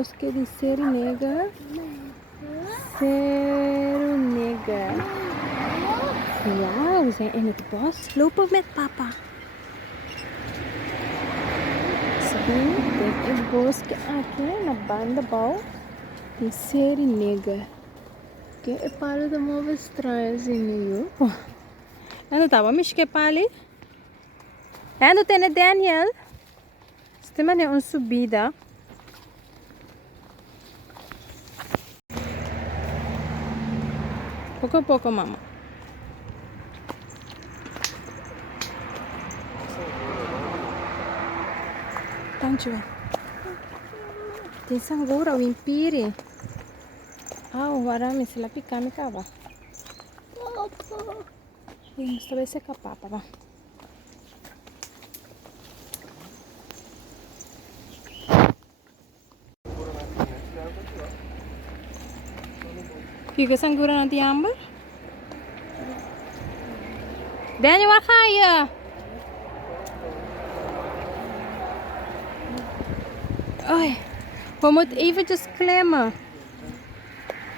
bosque de cero neger. Cero neger. Ja, we zijn in het bos. Lopen met papa. Sim, tem o bosque aqui na banda bal de cero neger. Que é para de mover estranhozinho. Ano tava? Mish que pali? Ano tem Daniel? Este man é uma subida. Pouco a pouco, mama. Tanto. Tem sangura, o impire. Ah, o arame se la pica me cava. E esta vez se capa, papá. Kika sangura nanti amber? Daniel, waar ga je? Oei, we moeten eventjes klimmen.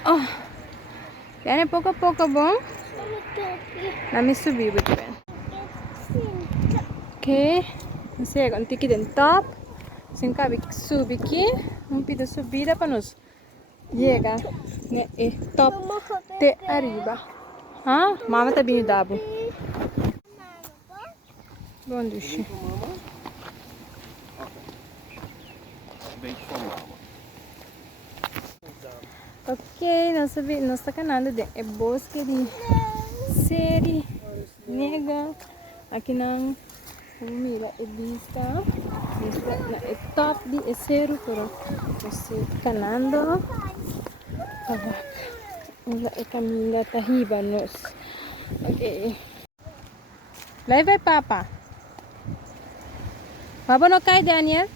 Oh, Daniel, poco a poco, bom? Laat me subir, betul. Okay, você agora tem que ir no top. Sem cabe subir aqui, um pida subida para nos chegar né top de arriba. Ah, mama tá vindo dabo. Bom duche. Ok, nós estamos caminhando de bosque de seri nega aqui na mira é vista na é top de cero pero você caminhando para é caminho tá riba nos. Ok, lá vai papa. Papa não cai, Daniel.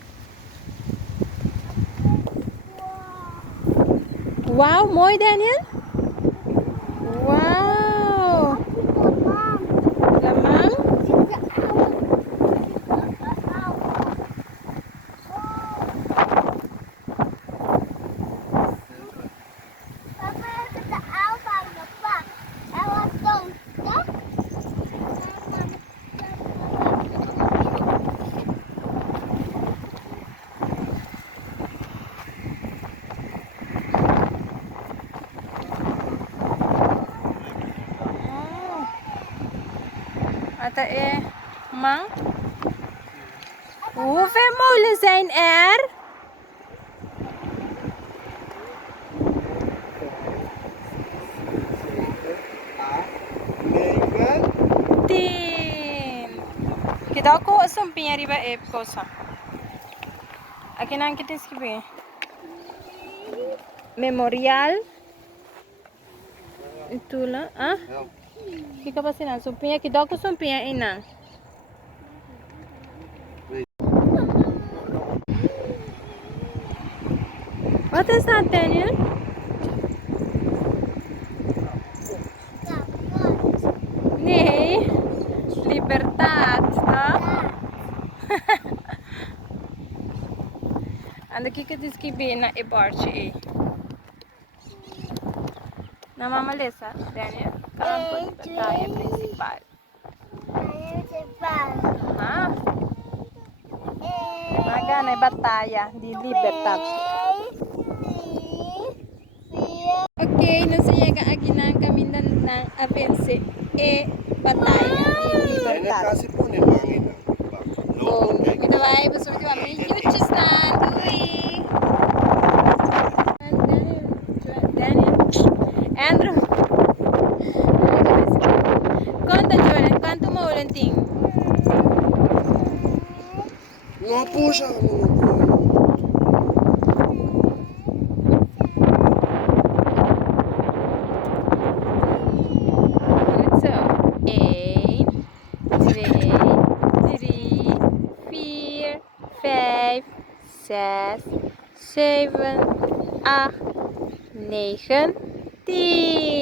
Wow, mooi Daniel. Wow. Lamang. Ata mang. Hoeveel molen zijn er? Tien. Kita ko sumping arriba cosa. Aqui não kita escrever. Memorial. Itulah, ah? Fica passando sumpinha que dá com sumpinha inang. What is that, Daniel? Nee, libertad, no? Anda aqui que diz que bem na ebarche. Na mamalesa, Daniel. Campo de batalha principal. Ah? Magana é batalha de libertad. Ok, nós chega aqui na caminho ng Avense e batalha de libertad. Oh, kita vai, besok kita ambil huge stand. Daniel, Andrew. Conta, Joel, quanto maulan ting? Não puxa, So, 1, 2, 3, 4, 5, 6, 7, 8, 9, 10.